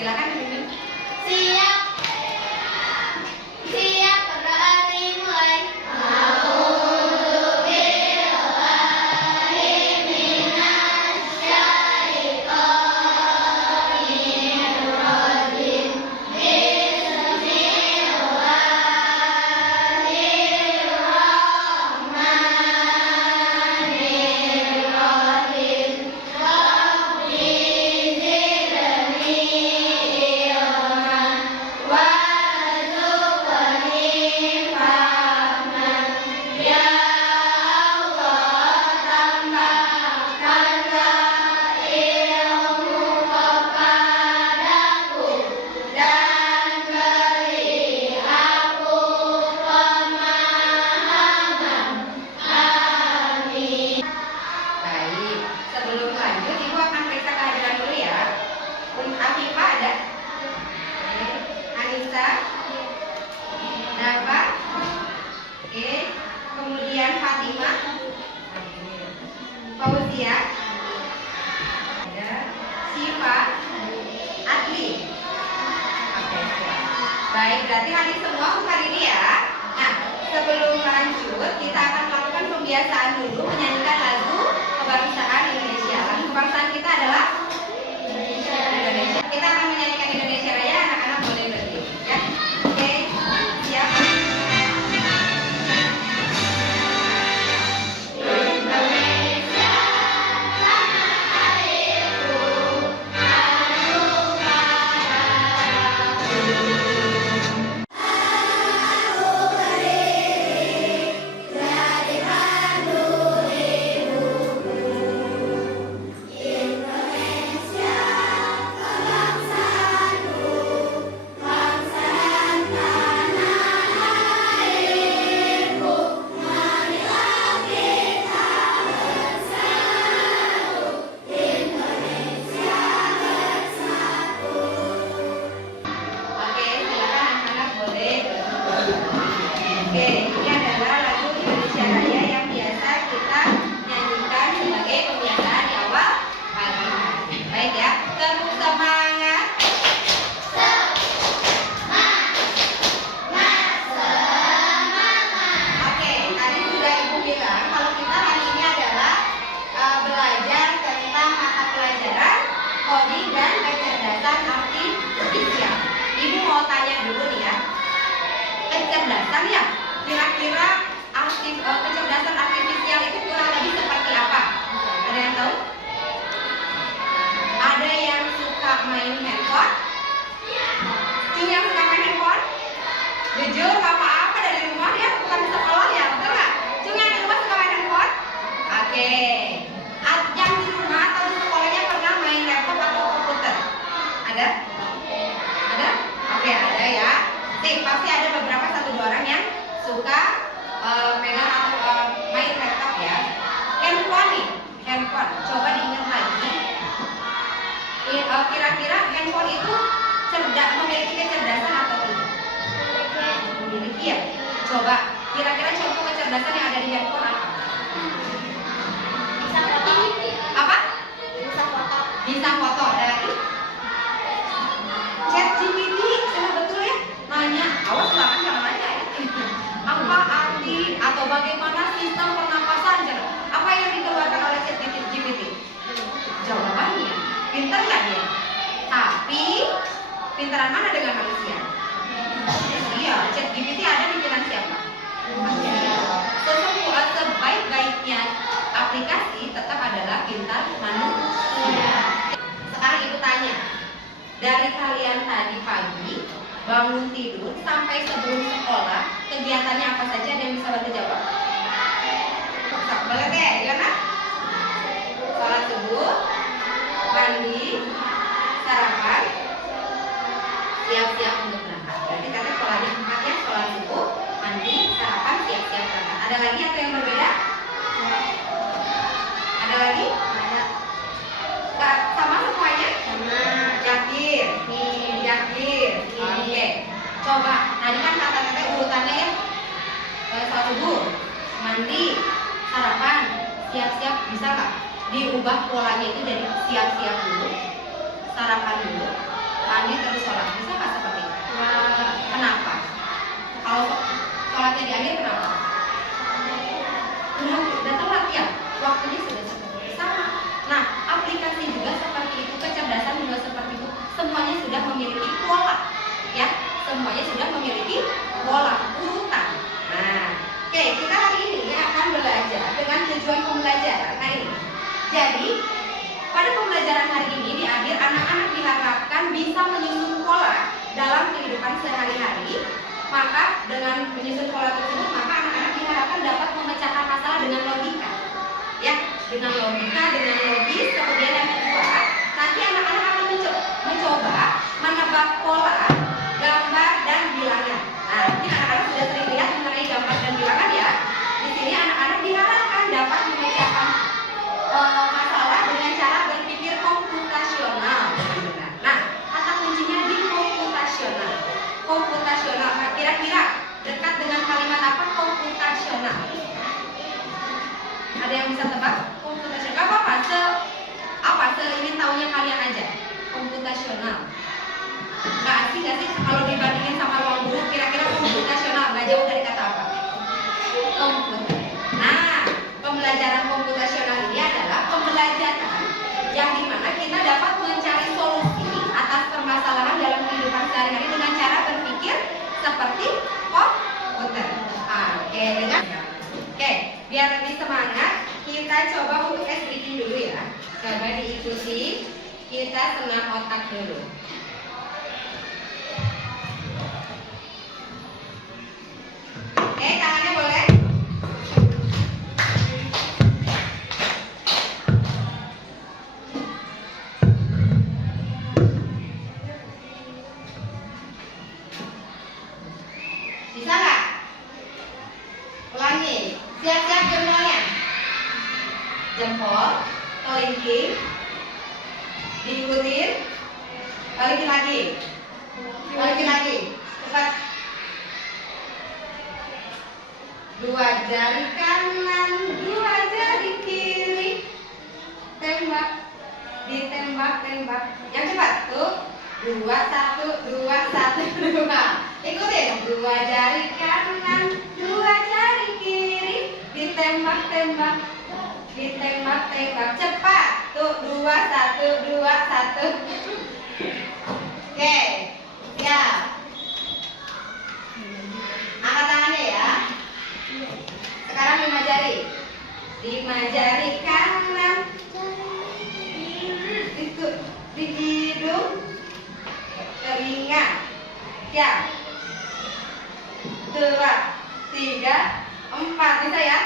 Silakan pimpin. Siap. Siap, berani mulai. Baik, sebelum lanjut Ibu akan periksa kehadiran dulu ya. Afifah ada? Oke. Anissa? Nafa? Oke. Kemudian Fatimah? Fauzia? Ada. Syifa? Adli? Oke, siap. Baik, berarti hadir semua untuk hari ini ya. Nah, sebelum lanjut kita akan melakukan pembiasaan dulu menyanyikan lagu kebangsaan Indonesia. Lagu kebangsaan kita adalah Indonesia. Kita akan menyanyikan Indonesia Raya, anak-anak boleh berdiri ya. Oke, siap. Oke, silakan anak-anak boleh. Oke, ini adalah lagu Indonesia Raya yang biasa kita nyanyikan sebagai pembiasaan di awal pagi. Baik ya, tepuk semangat. Oke, tadi sudah Ibu bilang kalau kita hari ini adalah belajar tentang mata pelajaran coding dan kecerdasan artifisial. Ibu mau tanya dulu nih ya, kecerdasan ya, kira-kira kecerdasan artifisial itu kurang lebih seperti apa? Ada yang tahu? Ada yang suka main handphone? Cuma yang suka main handphone? Jujur, nggak apa-apa dari rumah ya, bukan sekolah ya, betul nggak? Cuma yang di rumah suka main handphone? Oke. Yang di rumah atau di sekolahnya pernah main laptop atau komputer? Ada? Ada? Oke, ada ya. Sip, pasti ada beberapa 1-2 orang yang suka pegang atau main laptop ya. Handphone nih, handphone. Coba diingat lagi. Kira-kira handphone itu memiliki kecerdasan atau tidak? Memiliki ya. Coba, kira-kira contoh kecerdasan yang ada di handphone apa? Apa? Bisa foto. Ada lagi? ChatGPT, sudah betul ya? Nanya, awas silakan jangan nanya ya. Apa arti atau bagaimana sistem pernapasan? Apa yang dikeluarkan oleh ChatGPT? Jawabannya, pintar nggak dia? Tapi pintaran mana dengan manusia? Iya, ChatGPT ada di pikiran siapa? Sebaik-baiknya aplikasi tetap adalah pintar manusia. Sekarang Ibu tanya, dari kalian tadi pagi bangun tidur sampai sebelum sekolah, kegiatannya apa saja? Ada yang bisa bantu jawab? Boleh deh, gimana? Sholat subuh, mandi, sarapan, siap-siap untuk berangkat. Berarti katanya polanya 4 ya, sholat subuh, mandi, sarapan, siap-siap berangkat. Ada lagi atau yang berbeda? Ada lagi? Ada. Sama semuanya? Sama. Yakin? Yakin. Oke. Coba, tadi kan kata-kata urutannya ya. Sholat subuh, mandi, sarapan, siap-siap, bisa nggak diubah polanya itu jadi siap-siap dulu, sarapan dulu, mandi sudah memiliki pola, ya. Semuanya sudah memiliki pola urutan. Nah, oke, kita hari ini akan belajar dengan tujuan pembelajaran. Nah ini, jadi pada pembelajaran hari ini di akhir anak-anak diharapkan bisa menyusun pola dalam kehidupan sehari-hari. Maka dengan menyusun pola tersebut, maka anak-anak diharapkan dapat memecahkan masalah dengan logika, ya, dengan logika, dengan logis. Kemudian yang kedua, nanti anak-anak akan mencoba menebak pola, gambar dan bilangan. Nah, ini anak-anak sudah sering lihat mengenai gambar dan bilangan, ya. Di sini anak-anak diharapkan dapat memecahkan masalah dengan cara berpikir komputasional. Nah, kata kuncinya di komputasional. Komputasional, nah, kira-kira dekat dengan kalimat apa komputasional? Ada yang bisa tebak? Komputasional, gak apa-apa, ingin tahunya kalian aja. Komputasional. Gak asing gak sih kalau dibandingin sama ruang guru? Kira-kira komputasional gak jauh dari kata apa? Komputer. Nah, pembelajaran komputasional ini adalah pembelajaran yang dimana kita dapat mencari solusi atas permasalahan dalam kehidupan sehari-hari dengan cara berpikir seperti komputer. Oke, biar lebih semangat, kita coba untuk tes breathing dulu ya. Coba diikuti, kita senam otak dulu. Oke, tangannya boleh? Bisa nggak? Ulangi. Siap-siap jempolnya. Jempol, kelingking, diikutin, balikin lagi. Cepat. Dua jari kanan, dua jari kiri, tembak, ditembak. Yang cepat tuh. 2, 1, 2, 1, 2. Ikutin. Dua jari kanan, dua jari kiri, ditembak. Cepat. Tuh 2, 1, 2, 1. Oke, siap. Angkat tangannya ya. Sekarang 5 jari. 5 jari kanan, ikut di hidung, telinga. Siap. 2, 3, 4. Bisa ya?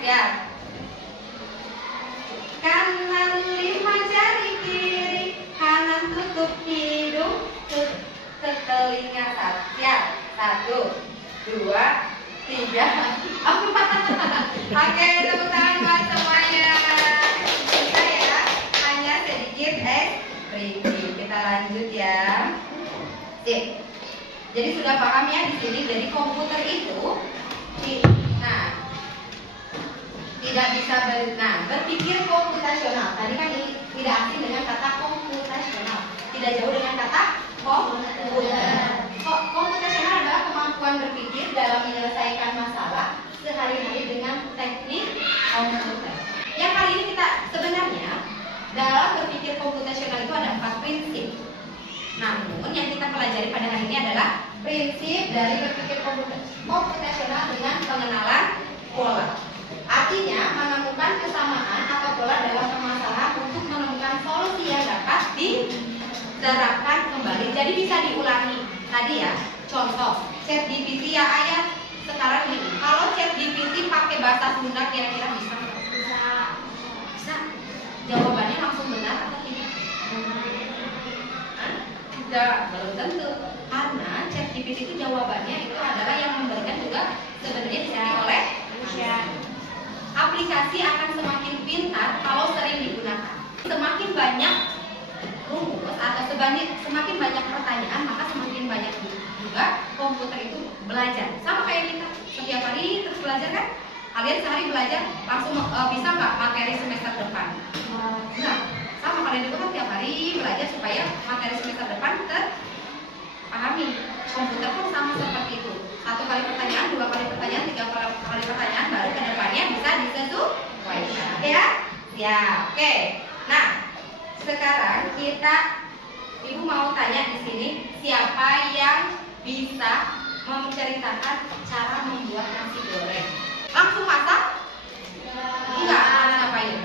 Siap. Kanan 5 jari kiri, kanan tutup hidung, ke telinga. Siap. 1, 2, 3, 4. Oke, tepuk tangan buat semuanya. Kita ya hanya sedikit breathing. Kita lanjut ya. Sip. Jadi sudah paham ya di sini dari komputer itu, tidak bisa berpikir komputasional. Tadi kan ini tidak asing dengan kata komputasional, tidak jauh dengan kata komputer. Komputasional adalah kemampuan berpikir dalam menyelesaikan masalah sehari-hari dengan teknik komputer. Yang kali ini kita sebenarnya dalam berpikir komputasional itu ada 4 prinsip. Namun yang kita pelajari pada hari ini adalah prinsip dari berpikir komputasional dengan pengenalan pola. Artinya menemukan kesamaan atau pola dalam permasalahan untuk menemukan solusi yang dapat diterapkan kembali. Jadi bisa diulangi. Tadi ya, contoh ChatGPT ya ayat sekarang ini. Kalau ChatGPT pakai bahasa Sunda kira-kira bisa nggak? Bisa. Jawabannya langsung benar atau tidak? Tidak, belum tentu. Karena ChatGPT itu jawabannya itu adalah yang memberikan juga sebenarnya disini oleh manusia. Aplikasi akan semakin pintar kalau sering digunakan. Semakin banyak rumus atau semakin banyak pertanyaan, maka semakin banyak juga komputer itu belajar. Sama kayak kita setiap hari terus belajar kan? Kalian sehari belajar langsung bisa nggak materi semester depan? Nah, sama kalian juga kan tiap hari belajar supaya materi semester depan terpahami. Komputer pun sama seperti itu. 1 kali pertanyaan, 2 kali pertanyaan, 3 kali pertanyaan, baru ke depannya bisa disesuaikan. Oke ya? Ya, oke. Nah, sekarang kita, Ibu mau tanya di sini, siapa yang bisa menceritakan cara membuat nasi goreng? Langsung masak? Enggak, harus ngapain?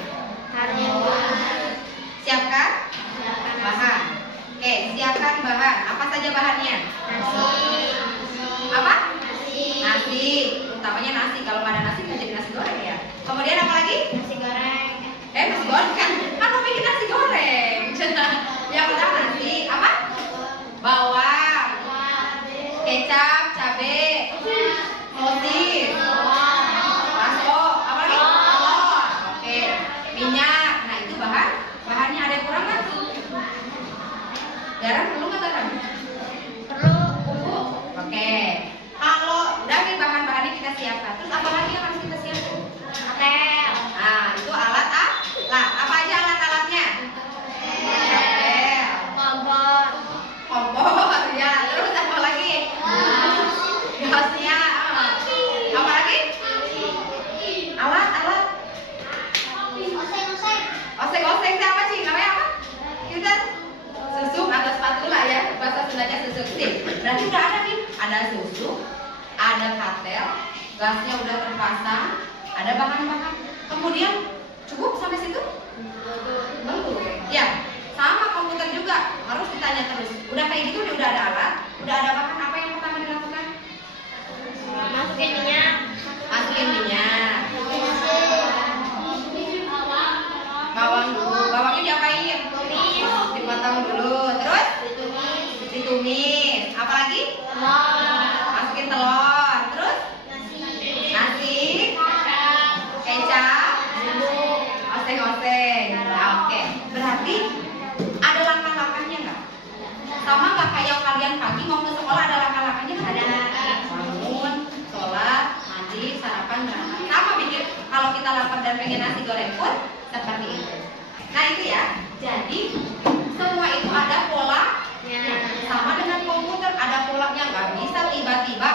Siapkan bahan. Oke, siapkan bahan. Apa saja bahannya? Apa? Nasi. Utamanya nasi. Kalau nggak ada nasi nggak jadi nasi goreng ya. Kemudian apa lagi? Nasi goreng. Nasi goreng kan? Kan mau bikin nasi goreng. Yang pertama nasi apa? Bawang, kecap, cabai, sosis, bakso, apa lagi? Telur. Oke, minyak. Nah itu bahannya ada yang kurang nggak? Garam perlu nggak garam? Bumbu. Oke. Kalau udah nih bahan-bahannya kita siapkan, terus apa lagi yang harus kita siapkan? Nah itu alat apa aja alat-alatnya? Kompor ya. Terus apa lagi? Gasnya. Apa lagi? Alat. Oseng-oseng itu apa sih? Namanya apa? Kita susuk atau spatula ya. Bahasa Sundanya susuk sih. Berarti udah ada nih. Ada susuk, ada katel, gasnya udah terpasang, ada bahan-bahan. Kemudian cukup sampai situ? Belum. Ya, sama komputer juga harus ditanya terus. Udah kayak gitu udah ada alat, udah ada bahan. Apa yang pertama dilakukan? Masukin minyak. Bawang dulu. Bawangnya diapain? Dipotong dulu. Terus? Ditumis. Apa lagi? Masukin telur. Terus? Nasi. Kecap. Oseng-oseng. Nah, oke. Berarti ada langkah-langkahnya nggak? Sama nggak kayak kalian pagi mau ke sekolah ada langkah-langkahnya kan? Ada. Bangun, sholat, mandi, sarapan, berangkat. Sama bikin kalau kita lapar dan pengen nasi goreng pun seperti itu. Nah itu ya. Jadi semua itu ada pola. Sama dengan komputer ada polanya, nggak bisa tiba-tiba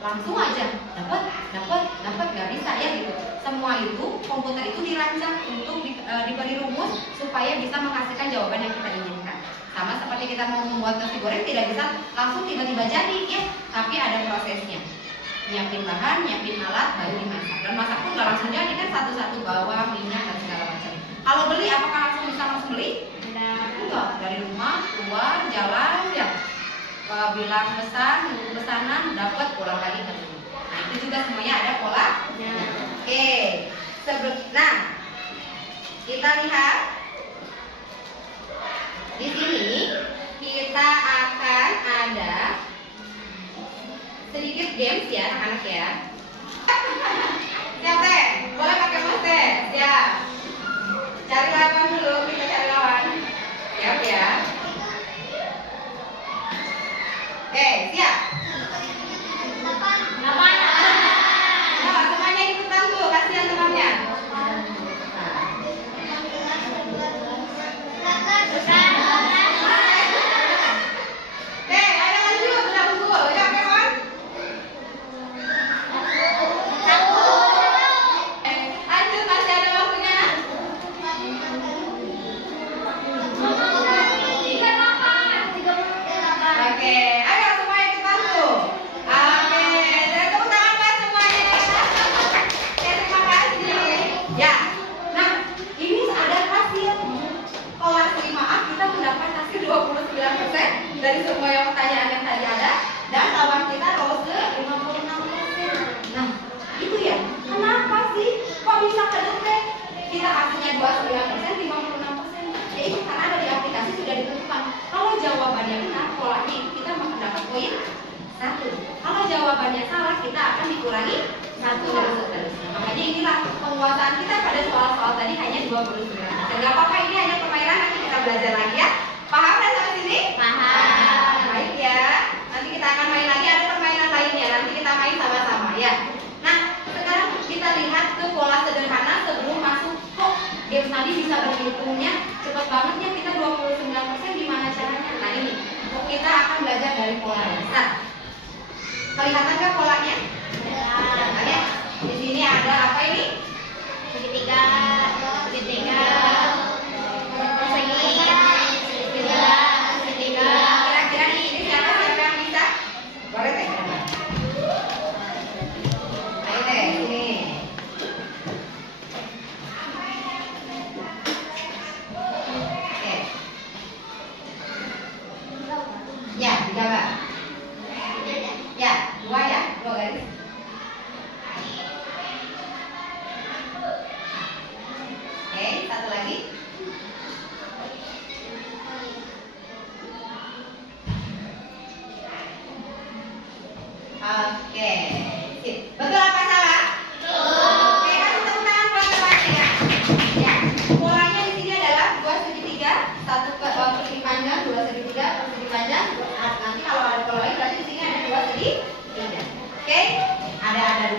langsung aja dapat nggak bisa ya gitu. Semua itu komputer itu dirancang untuk diberi rumus supaya bisa menghasilkan jawaban yang kita inginkan. Sama seperti kita mau membuat nasi goreng tidak bisa langsung tiba-tiba jadi ya, tapi ada prosesnya. Nyiapin bahan, nyiapin alat, baru dimasak. Dan masak pun nggak langsung jadi kan, satu-satu bawang, minyak dan segala macam. Kalau beli apakah langsung beli? Enggak, dari rumah keluar jalan ya. Bilang pesanan dapat pulang lagi ke rumah. Nah itu juga semuanya ada pola. Oke. Nah kita lihat di sini kita akan ada sedikit games ya anak-anak ya. Siap teh? Boleh pakai mouse teh? Siap. Cari lawan dulu, kita cari lawan. Siap ya. Oke, siap. Nah, semuanya ikutan tuh, kasihan temannya. Oke, ayo lanjut, sudah unggul. Ya, kawan. Lanjut, masih ada waktunya. Oke, ayo semua ikutan tuh. Oke, dan tepuk tangan buat semuanya. Oke, terima kasih. Ya, nah ini ada hasil kelas 5A kita mendapat hasil 29% dari semua yang pertanyaan yang tadi ada, dan lawan kita lolos ke 56%. Nah, itu ya. Kenapa sih? Kok bisa kedetek? Kita hasilnya 29%, 56%. Ya itu karena ada di aplikasi sudah ditentukan. Kalau jawabannya benar, polanya itu kita mendapat poin 1. Kalau jawabannya salah, kita akan dikurangi 1 dan seterusnya. Makanya inilah penguasaan kita pada soal-soal tadi hanya 29%. Gak apa-apa, ini hanya permainan, nanti kita belajar lagi ya. Paham dan sampai sini? Paham. Baik ya. Nanti kita akan main lagi, ada permainan lainnya. Nanti kita main sama-sama ya. Nah, sekarang kita lihat ke pola sederhana sebelum masuk kok games tadi bisa berhitungnya cepat banget ya. Kita 29% gimana caranya? Nah ini, kita akan belajar dari pola dasar. Kelihatan nggak polanya? Oke. Di sini ada apa ini? Segitiga, persegi, segitiga, Oke, sip. Betul apa salah? Oke, kasih tepuk tangan buat temannya ya. Ya, polanya di sini adalah 2 segitiga, 1 persegi panjang, 2 segitiga, persegi panjang. Nanti kalau ada pola lain berarti di sini ada 2 segitiga. Oke, ada 2.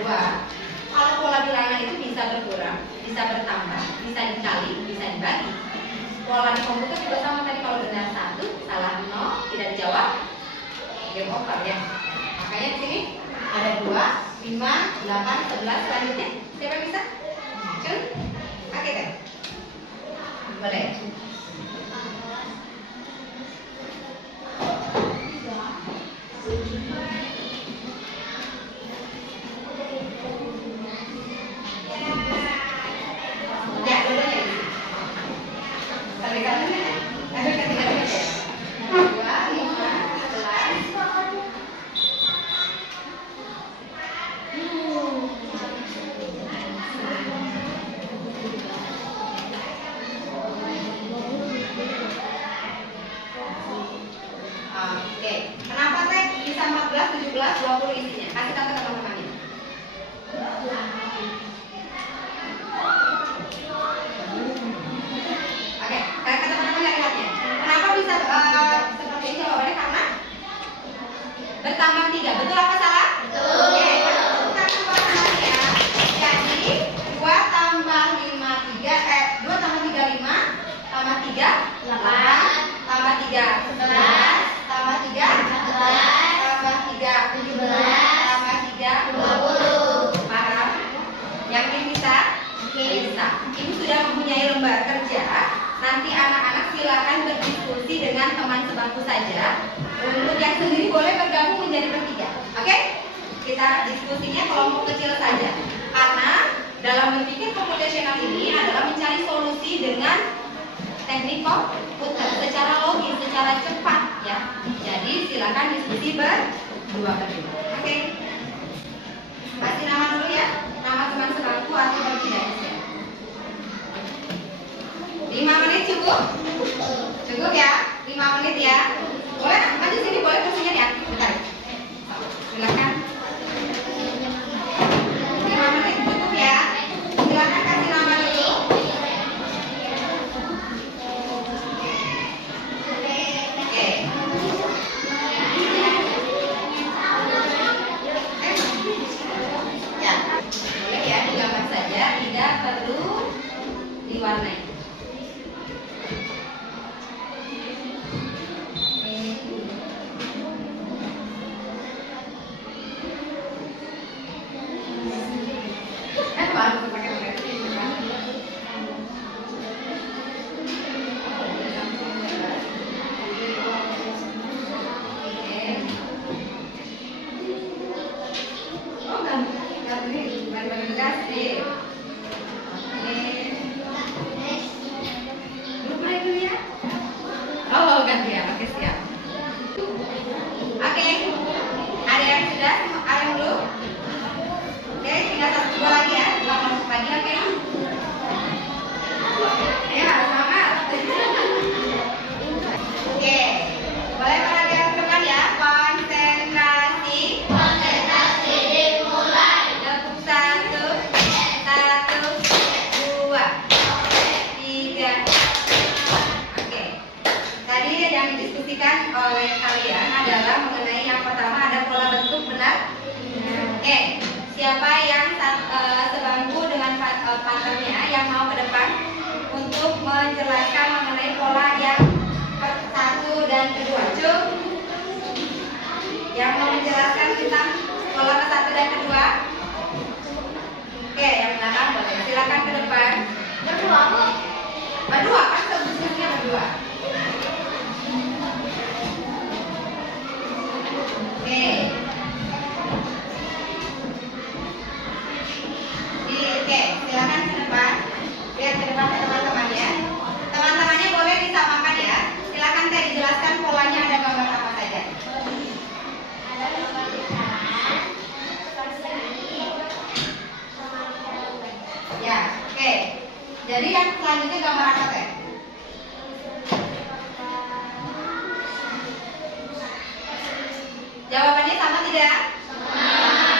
Kalau pola bilangan itu bisa berkurang, bisa bertambah, bisa dikali, bisa dibagi. Pola di komputer juga sama tadi, kalau benar 1, salah 0, tidak dijawab, game over ya. Makanya di sini ada 2, 5, 8, 11 selanjutnya. Siapa yang bisa? Cun? Oke deh. Boleh. Ya, dulunya ini. Sampai kapan ya? Sampai ketiga ya? 2, 5, 11. Oke, kenapa teh bisa 14, 17, 20 isinya? Kasih tahu ke teman-temannya. Oke, ke teman-teman yang lihatnya. Kenapa bisa seperti ini jawabannya? Karena bertambah 3. Betul apa salah? Betul. Oke, kita tambah ya. Jadi 2 tambah 5 3 2 tambah 3 5 tambah 3 8 tambah 3 11 tambah 3 14 tambah 3 17 tambah 3 20. Paham? Yakin bisa? Bisa. Ibu sudah mempunyai lembar kerja. Nanti anak-anak silakan berdiskusi dengan teman sebangku saja. Untuk yang sendiri boleh bergabung menjadi bertiga. Oke? Kita diskusinya kelompok kecil saja. Karena dalam berpikir komputasional ini adalah mencari solusi dengan teknik komputer secara logis, secara cepat ya. Jadi silakan diskusi berdua. Oke? Kasih nama dulu ya. Nama teman sebangku atau bertiga. 5 menit cukup? Cukup ya? 5 menit ya? Boleh? Maju sini, boleh kursinya diaktif. Bentar. Silakan. 5 menit cukup ya? Silakan kasih nama dulu. Oke. Ya. Boleh ya, digambar saja, tidak perlu diwarnai. Oleh kalian adalah mengenai yang pertama, ada pola bentuk benar. Siapa yang sebangku dengan partnernya yang mau ke depan untuk menjelaskan mengenai pola yang satu dan kedua? Cuk, yang mau menjelaskan tentang pola ke satu dan kedua? Oke, yang belakang boleh. Silakan ke depan. Berdua kan, sebetulnya berdua. Oke, silakan ke depan. Lihat ke depan teman-temannya. Teman-temannya boleh disamakan ya. Silakan teh dijelaskan polanya ada gambar apa saja. Ada gambar lingkaran, ya, oke. Jadi yang selanjutnya gambar apa teh? Jawabannya sama tidak? Sama.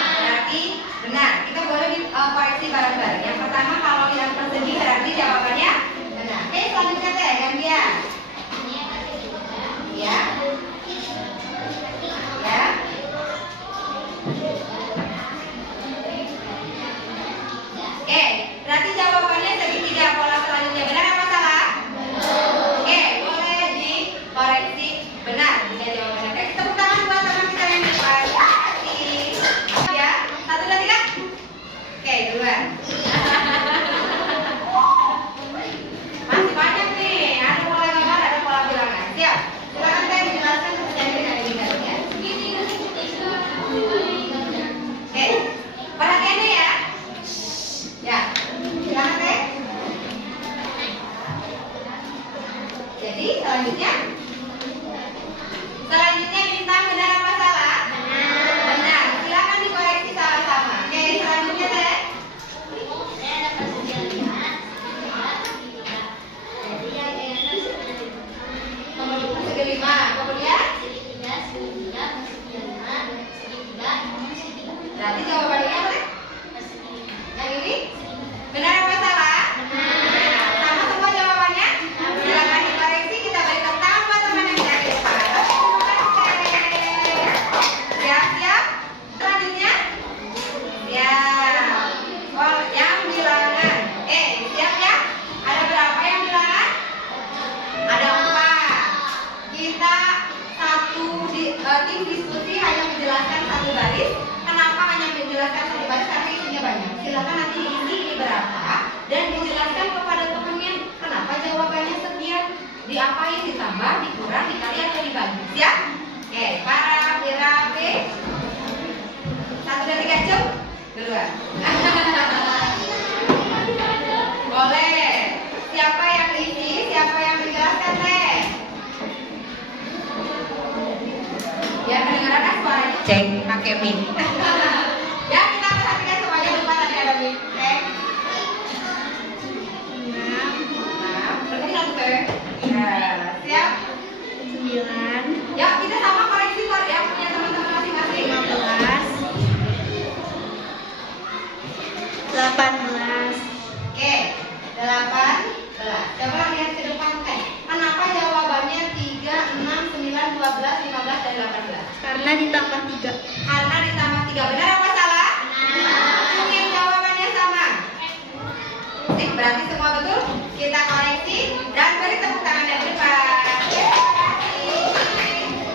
tim diskusi hanya menjelaskan satu baris. Kenapa hanya menjelaskan satu baris? Karena isinya banyak. Silakan nanti diisi ini berapa dan dijelaskan kepada temannya kenapa jawabannya sekian, diapain, ditambah, dikurang, dikali atau dibagi. Siap? Oke, para rapi. 1, 2, 3, cum. Duluan. Boleh. Siapa yang diisi? Siapa yang menjelaskan teh? Ya, kedengaran kan suaranya? Cek, pakai mic. Ya, kita perhatikan semuanya, lupa tadi ada mic. Cek. 6. Berarti 1 teh. Ya, siap? 9. Ya, kita sama koreksi kor ya, punya teman-teman masing-masing. 15. 18. Oke, 18. Coba lihat ke depan teh. Kenapa jawabannya 3, 6, 9, 12, 15, dan 18? Karena ditambah 3. Karena ditambah 3. Benar apa salah? Yang jawabannya sama. Sip, berarti semua betul. Kita koreksi dan beri tepuk tangan yang depan.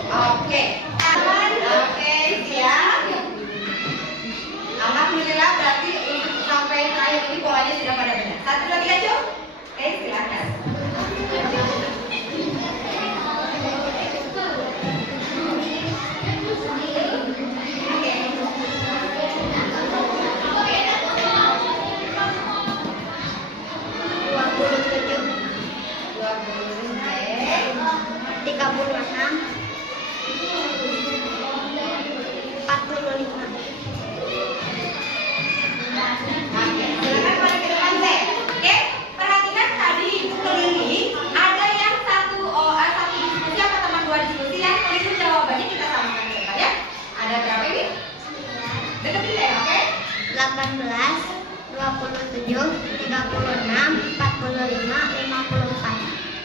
Oke. Oke, siap. Alhamdulillah, berarti untuk sampai terakhir ini polanya sudah pada benar. 1, 2, 3, cum. Oke, silakan.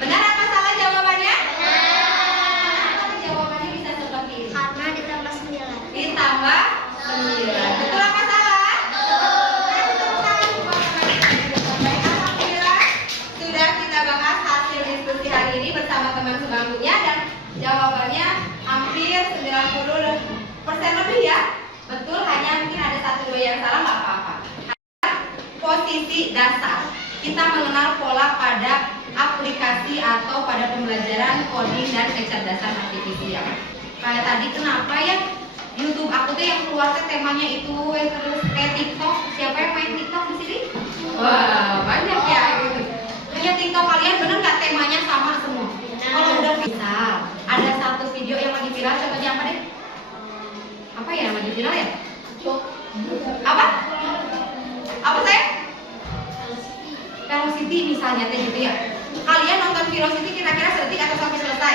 Benar apa salah jawabannya? Kenapa jawabannya bisa seperti ini? Karena ditambah 9. Ditambah 9. Betul apa salah? Alhamdulillah sudah kita bahas hasil diskusi hari ini bersama teman sebangkunya dan jawabannya hampir 90% lebih ya. Betul, hanya mungkin ada 1-2 yang salah, nggak apa-apa. Posisi dasar kita mengenal pola pada aplikasi atau pada pembelajaran coding dan kecerdasan artifisial. Kayak tadi, kenapa ya YouTube aku tuh yang keluar temanya itu terus kayak TikTok. Siapa yang main TikTok di sini? Wah, banyak ya gitu. Punya TikTok kalian bener nggak temanya sama semua? Kalau udah viral, ada satu video yang lagi viral, contohnya apa deh? Apa ya yang lagi viral ya? Apa? Apa saya? Velocity misalnya gitu ya. Kalian nonton Velocity kira-kira sedetik atau sampai selesai?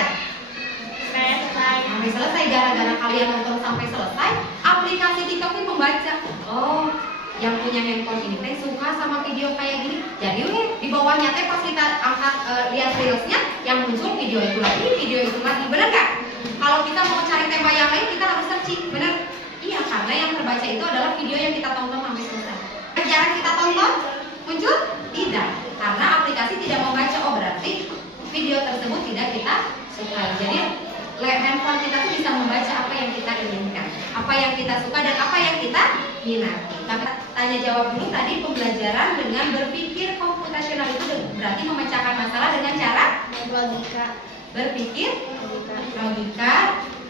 Sampai selesai. Gara-gara kalian nonton sampai selesai, aplikasi TikTok ini membaca. Oh, yang punya handphone ini teh suka sama video kayak gini. Jadi di bawahnya teh pas kita angkat lihat reelsnya, yang muncul video itu lagi, bener nggak? Kalau kita mau cari tema yang lain, kita harus searching, bener? Iya, karena yang terbaca itu adalah video yang kita tonton sampai selesai. Jarang kita tonton, muncul? Tidak, karena aplikasi tidak membaca. Oh, berarti video tersebut tidak kita suka. Jadi handphone kita tuh bisa membaca apa yang kita inginkan, apa yang kita suka dan apa yang kita minati. Maka tanya jawab dulu tadi, pembelajaran dengan berpikir komputasional itu berarti memecahkan masalah dengan cara Logika. berpikir logika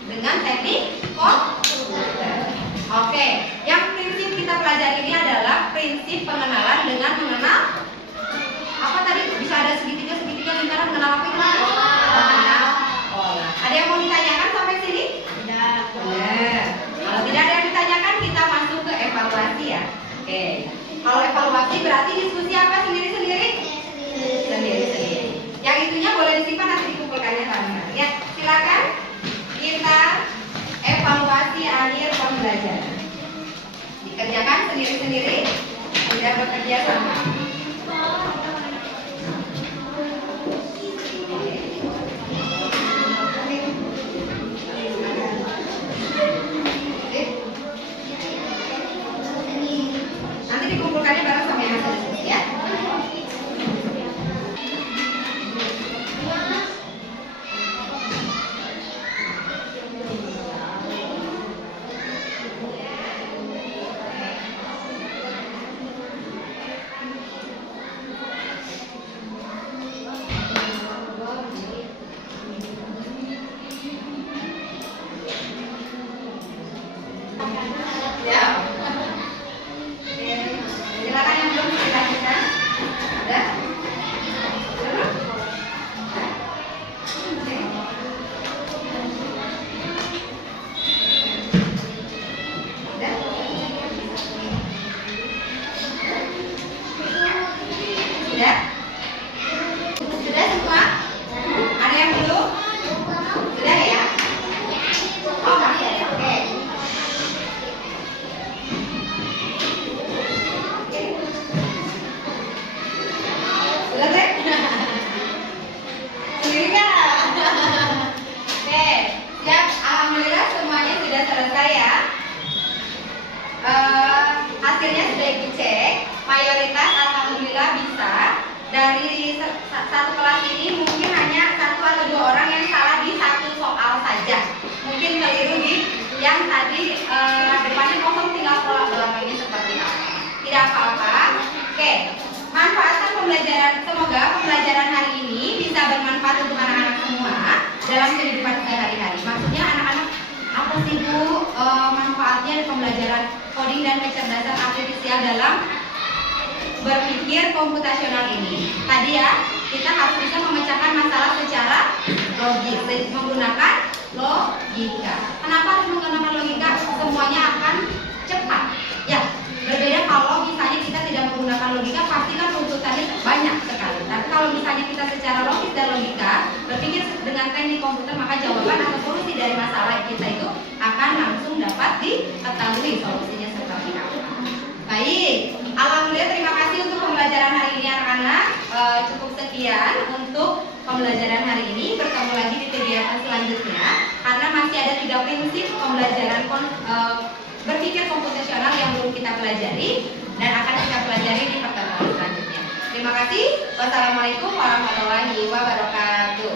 dengan teknik komputer. Oke, yang prinsip kita pelajari ini adalah prinsip pengenalan dengan mengenal apa tadi? Bisa ada segitiga lingkaran, mengenal apa itu? Mengenal pola. Ada yang mau ditanyakan sampai sini? Tidak. Benar. Kalau tidak ada yang ditanyakan, kita masuk ke evaluasi ya. Oke. Kalau evaluasi berarti diskusi apa sendiri-sendiri? Sendiri-sendiri. Yang itunya boleh disimpan, nanti dikumpulkannya sama. Ya, silakan kita evaluasi akhir pembelajaran. Dikerjakan sendiri-sendiri, tidak bekerja sama. Nanti dikumpulkannya bareng sama yang hasil diskusi ya. Nanti depannya kosong, tinggal pola belakangnya seperti apa. Tidak apa-apa. Oke, manfaatkan pembelajaran. Semoga pembelajaran hari ini bisa bermanfaat untuk anak-anak semua dalam kehidupan sehari-hari. Maksudnya anak-anak, apa sih Bu manfaatnya pembelajaran coding dan kecerdasan artifisial dalam berpikir komputasional ini? Tadi ya, kita harus bisa memecahkan masalah secara logis menggunakan logika. Kenapa harus menggunakan logika? Semuanya akan cepat. Ya, berbeda kalau misalnya kita tidak menggunakan logika, pasti kan tuntutannya banyak sekali. Tapi kalau misalnya kita secara logis dan logika berpikir dengan teknik komputer, maka jawaban atau solusi dari masalah kita itu akan langsung dapat diketahui solusinya seperti apa. Baik, alhamdulillah, terima kasih untuk pembelajaran hari ini anak-anak. Cukup sekian untuk pembelajaran hari ini. Bertemu lagi di kegiatan selanjutnya karena masih ada 3 prinsip pembelajaran berpikir komputasional yang belum kita pelajari dan akan kita pelajari di pertemuan selanjutnya. Terima kasih. Wassalamualaikum warahmatullahi wabarakatuh.